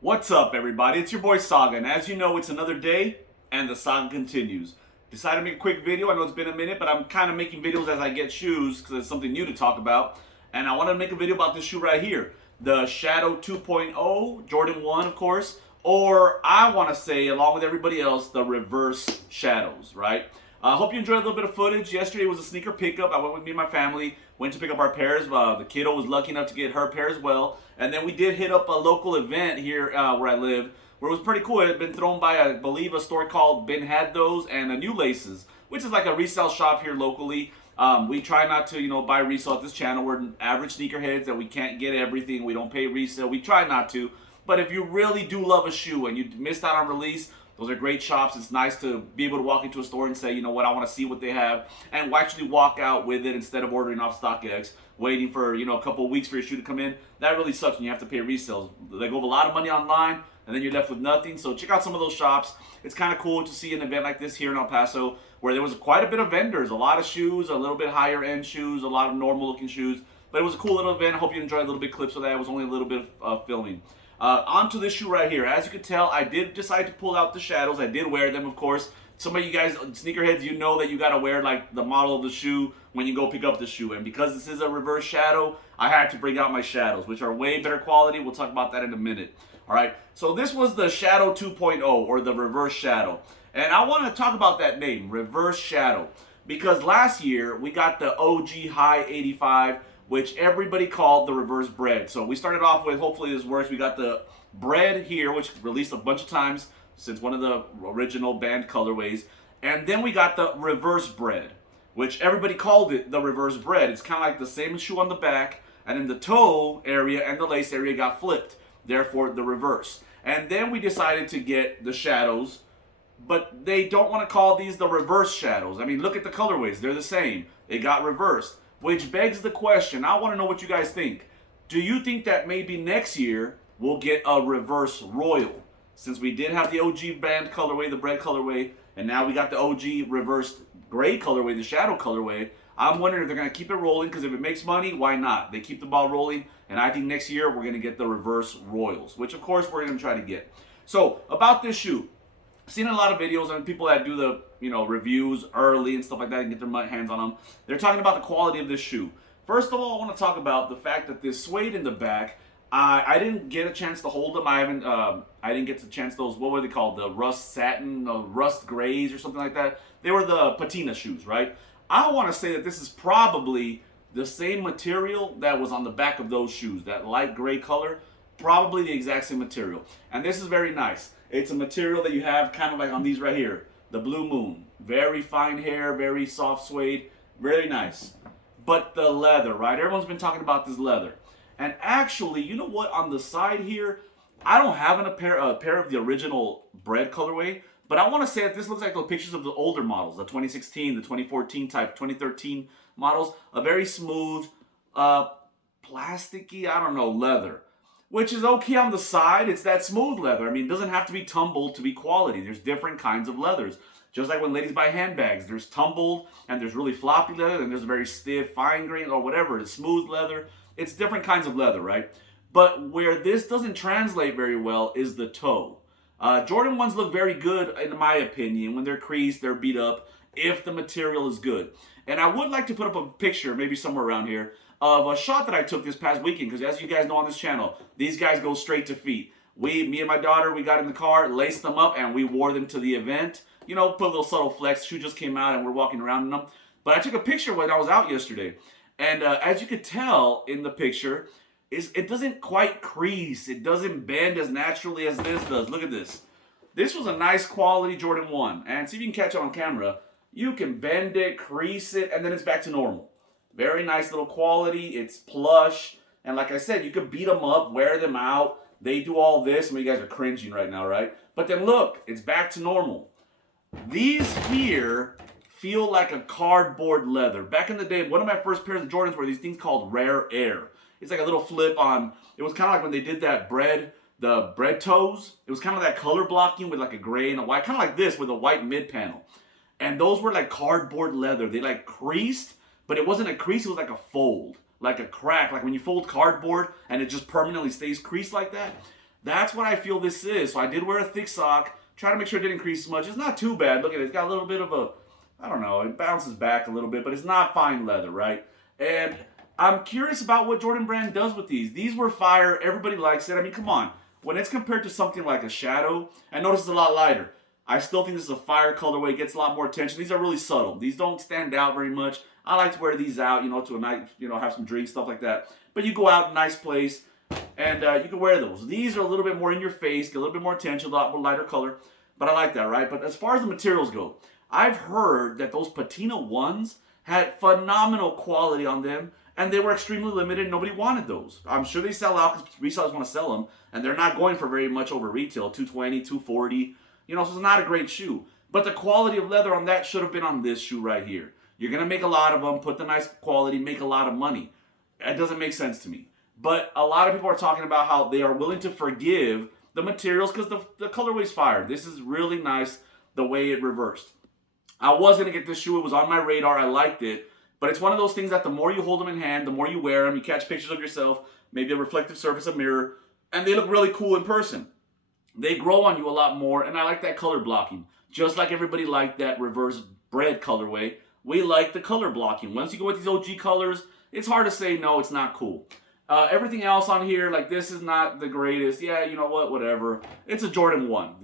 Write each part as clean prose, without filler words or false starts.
What's up, everybody? It's your boy Saga, and as you know, it's another day, and the saga continues. Decided to make a quick video. I know it's been a minute, but I'm kind of making videos as I get shoes because it's something new to talk about. And I wanted to make a video about this shoe right here, the Shadow 2.0, Jordan 1, of course, or I want to say, along with everybody else, the reverse shadows, right? I hope you enjoyed a little bit of footage. Yesterday was a sneaker pickup. I went with me and my family, went to pick up our pairs. The kiddo was lucky enough to get her pair as well. And then we did hit up a local event here where I live, where it was pretty cool. It had been thrown by, I believe, a store called Ben Had Those and a New Laces, which is like a resale shop here locally. We try not to, buy resale at this channel. We're average sneakerheads that we can't get everything. We don't pay resale. We try not to. But if you really do love a shoe and you missed out on release, those are great shops. It's nice to be able to walk into a store and say, you know what, I want to see what they have, and actually walk out with it instead of ordering off StockX, waiting for, a couple of weeks for your shoe to come in. That really sucks when you have to pay resales. They go a lot of money online, and then you're left with nothing. So check out some of those shops. It's kind of cool to see an event like this here in El Paso, where there was quite a bit of vendors, a lot of shoes, a little bit higher end shoes, a lot of normal looking shoes. But it was a cool little event. I hope you enjoyed a little bit clips of that. It was only a little bit of filming. Onto this shoe right here. As you can tell, I did decide to pull out the shadows. I did wear them, of course. Some of you guys, sneakerheads, you know that you got to wear like the model of the shoe when you go pick up the shoe. And because this is a reverse shadow, I had to bring out my shadows, which are way better quality. We'll talk about that in a minute. All right. So this was the Shadow 2.0, or the reverse shadow. And I want to talk about that name, reverse shadow, because last year we got the OG High 85, which everybody called the reverse bread. So we started off with, hopefully this works, we got the bread here, which released a bunch of times since one of the original banned colorways. And then we got the reverse bread, which everybody called it the reverse bread. It's kind of like the same shoe on the back, and then the toe area and the lace area got flipped, therefore the reverse. And then we decided to get the shadows, but they don't want to call these the reverse shadows. I mean, look at the colorways, they're the same. It got reversed. Which begs the question, I want to know what you guys think. Do you think that maybe next year we'll get a reverse royal? Since we did have the OG band colorway, the bread colorway, and now we got the OG reversed gray colorway, the shadow colorway. I'm wondering if they're going to keep it rolling, because if it makes money, why not? They keep the ball rolling, and I think next year we're going to get the reverse royals, which of course we're going to try to get. So about this shoe. I've seen a lot of videos on people that do the reviews early and stuff like that and get their hands on them. They're talking about the quality of this shoe. First of all, I want to talk about the fact that this suede in the back, I didn't get a chance to hold them. I didn't get the chance, those, what were they called? The rust satin, rust grays or something like that. They were the patina shoes, right? I want to say that this is probably the same material that was on the back of those shoes, that light gray color, probably the exact same material. And this is very nice. It's a material that you have kind of like on these right here, the Blue Moon. Very fine hair, very soft suede, very nice. But the leather, right? Everyone's been talking about this leather. And actually, you know what? On the side here, I don't have a pair of the original bread colorway, but I want to say that this looks like the pictures of the older models, the 2016, the 2014 type, 2013 models. A very smooth, plasticky, I don't know, leather. Which is okay on the side. It's that smooth leather. I mean, it doesn't have to be tumbled to be quality. There's different kinds of leathers. Just like when ladies buy handbags, there's tumbled, and there's really floppy leather, and there's a very stiff, fine grain, or whatever. It's smooth leather. It's different kinds of leather, right? But where this doesn't translate very well is the toe. Jordan 1s look very good, in my opinion. When they're creased, they're beat up, if the material is good. And I would like to put up a picture, maybe somewhere around here, of a shot that I took this past weekend, because as you guys know on this channel, these guys go straight to feet. Me and my daughter, we got in the car, laced them up, and we wore them to the event. Put a little subtle flex. Shoe just came out, and we're walking around in them. But I took a picture when I was out yesterday. And as you could tell in the picture, it doesn't quite crease. It doesn't bend as naturally as this does. Look at this. This was a nice quality Jordan 1. And see if you can catch it on camera. You can bend it, crease it, and then it's back to normal. Very nice little quality. It's plush. And like I said, you could beat them up, wear them out. They do all this. Some of you guys are cringing right now, right? But then look, it's back to normal. These here feel like a cardboard leather. Back in the day, one of my first pairs of Jordans were these things called Rare Air. It's like a little flip on, it was kind of like when they did that the bread toes. It was kind of that color blocking with like a gray and a white, kind of like this with a white mid panel. And those were like cardboard leather. They like creased, but it wasn't a crease, it was like a fold, like a crack, like when you fold cardboard and it just permanently stays creased like that. That's what I feel this is. So I did wear a thick sock, try to make sure it didn't crease as much. It's not too bad. Look at it, it's got a little bit of a, I don't know, it bounces back a little bit, but it's not fine leather, right? And I'm curious about what Jordan Brand does with these. These were fire, everybody likes it. I mean, come on. When it's compared to something like a Shadow, I notice it's a lot lighter. I still think this is a fire colorway. It gets a lot more attention. These are really subtle. These don't stand out very much. I like to wear these out, to a night, have some drinks, stuff like that. But you go out, a nice place, and you can wear those. These are a little bit more in your face, get a little bit more attention, a lot more lighter color. But I like that, right? But as far as the materials go, I've heard that those patina ones had phenomenal quality on them, and they were extremely limited. Nobody wanted those. I'm sure they sell out because resellers want to sell them, and they're not going for very much over retail, $220, $240. So it's not a great shoe. But the quality of leather on that should have been on this shoe right here. You're going to make a lot of them, put the nice quality, make a lot of money. That doesn't make sense to me. But a lot of people are talking about how they are willing to forgive the materials because the colorway's fire. This is really nice the way it reversed. I was going to get this shoe. It was on my radar. I liked it. But it's one of those things that the more you hold them in hand, the more you wear them, you catch pictures of yourself, maybe a reflective surface, a mirror, and they look really cool in person. They grow on you a lot more, and I like that color blocking. Just like everybody liked that reverse bread colorway, we like the color blocking. Once you go with these OG colors, it's hard to say, no, it's not cool. Everything else on here, like this is not the greatest. Yeah, you know what, whatever. It's a Jordan 1.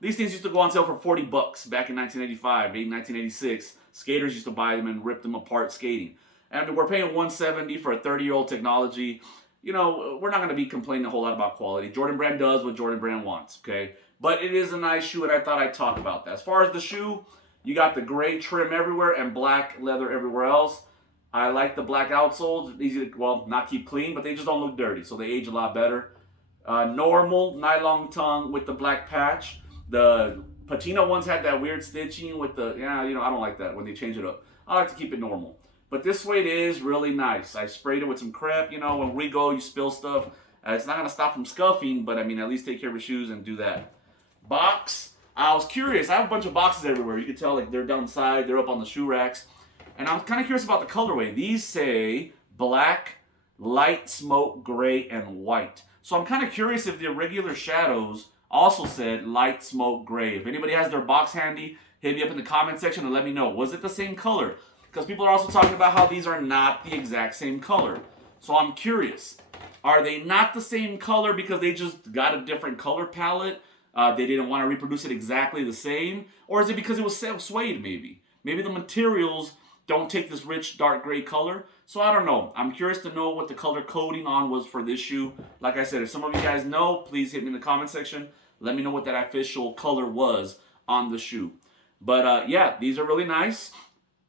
These things used to go on sale for $40 back in 1985, 1986. Skaters used to buy them and rip them apart skating. And we're paying $170 for a 30-year-old technology. We're not going to be complaining a whole lot about quality. Jordan Brand does what Jordan Brand wants, okay? But it is a nice shoe, and I thought I'd talk about that. As far as the shoe, you got the gray trim everywhere and black leather everywhere else. I like the black outsoles. Easy to, not keep clean, but they just don't look dirty, so they age a lot better. Normal nylon tongue with the black patch. The patina ones had that weird stitching with the, I don't like that when they change it up. I like to keep it normal. But this suede is really nice. I sprayed it with some crepe. When we go, you spill stuff. It's not going to stop from scuffing, but at least take care of your shoes and do that. Box. I was curious. I have a bunch of boxes everywhere. You can tell they're down the side. They're up on the shoe racks. And I was kind of curious about the colorway. These say black, light smoke, gray, and white. So I'm kind of curious if the regular Shadows also said light smoke, gray. If anybody has their box handy, hit me up in the comment section and let me know. Was it the same color? Because people are also talking about how these are not the exact same color. So I'm curious. Are they not the same color because they just got a different color palette? They didn't want to reproduce it exactly the same? Or is it because it was suede maybe? Maybe the materials don't take this rich dark gray color. So I don't know. I'm curious to know what the color coding on was for this shoe. Like I said, if some of you guys know, please hit me in the comment section. Let me know what that official color was on the shoe. But yeah, these are really nice.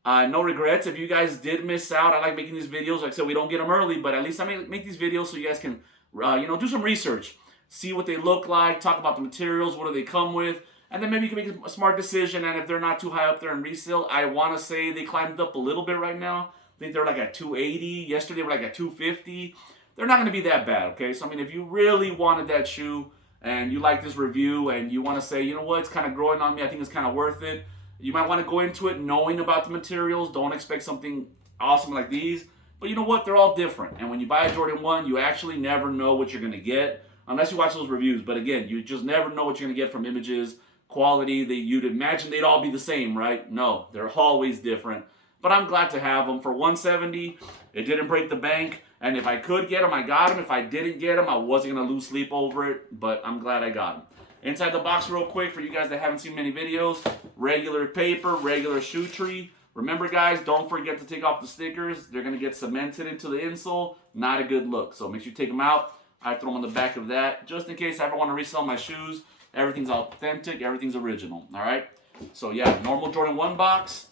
No regrets. If you guys did miss out, I like making these videos. Like I said, we don't get them early, but at least I make these videos so you guys can, do some research. See what they look like, talk about the materials, what do they come with, and then maybe you can make a smart decision. And if they're not too high up there in resale, I want to say they climbed up a little bit right now. I think they're like at 280. Yesterday they were like at 250. They're not going to be that bad, okay? So, if you really wanted that shoe and you like this review and you want to say, you know what, it's kind of growing on me, I think it's kind of worth it. You might want to go into it knowing about the materials. Don't expect something awesome like these. But you know what? They're all different. And when you buy a Jordan 1, you actually never know what you're going to get. Unless you watch those reviews. But again, you just never know what you're going to get from images, quality. You'd imagine they'd all be the same, right? No, they're always different. But I'm glad to have them. For $170, it didn't break the bank. And if I could get them, I got them. If I didn't get them, I wasn't going to lose sleep over it. But I'm glad I got them. Inside the box real quick for you guys that haven't seen many videos. Regular paper, regular shoe tree. Remember, guys, don't forget to take off the stickers. They're going to get cemented into the insole. Not a good look. So make sure you take them out. I throw them on the back of that just in case I ever want to resell my shoes. Everything's authentic. Everything's original. All right? So, yeah, normal Jordan 1 box,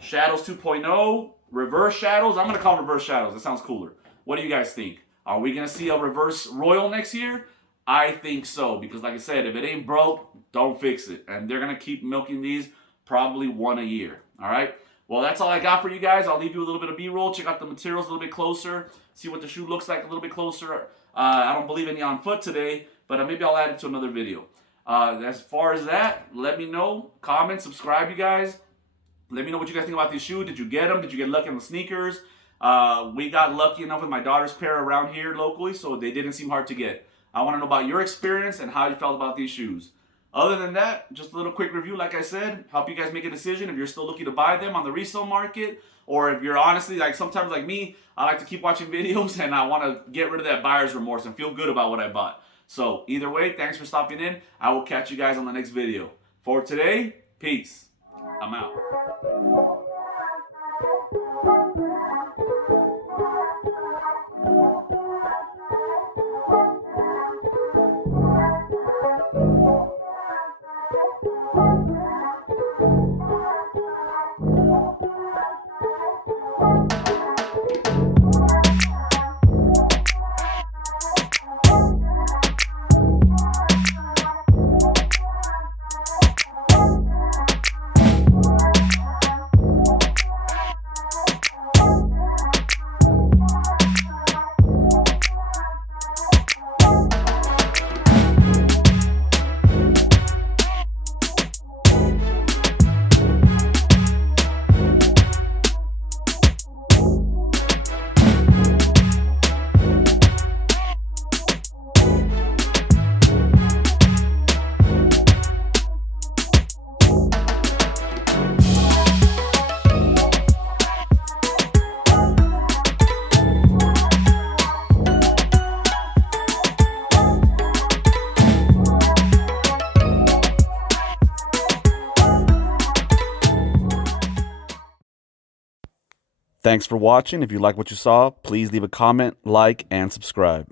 Shadows 2.0, reverse Shadows. I'm going to call them reverse Shadows. That sounds cooler. What do you guys think? Are we going to see a reverse Royal next year? I think so, because like I said, if it ain't broke, don't fix it. And they're going to keep milking these probably one a year. All right? Well, that's all I got for you guys. I'll leave you a little bit of B-roll. Check out the materials a little bit closer. See what the shoe looks like a little bit closer. I don't believe any on foot today, but maybe I'll add it to another video. As far as that, let me know. Comment, subscribe, you guys. Let me know what you guys think about these shoes. Did you get them? Did you get lucky on the sneakers? We got lucky enough with my daughter's pair around here locally, so they didn't seem hard to get. I want to know about your experience and how you felt about these shoes. Other than that, just a little quick review, like I said, help you guys make a decision if you're still looking to buy them on the resale market, or if you're honestly, like sometimes like me, I like to keep watching videos and I want to get rid of that buyer's remorse and feel good about what I bought. So either way, thanks for stopping in. I will catch you guys on the next video. For today, peace. I'm out. Thanks for watching. If you like what you saw, please leave a comment, like, and subscribe.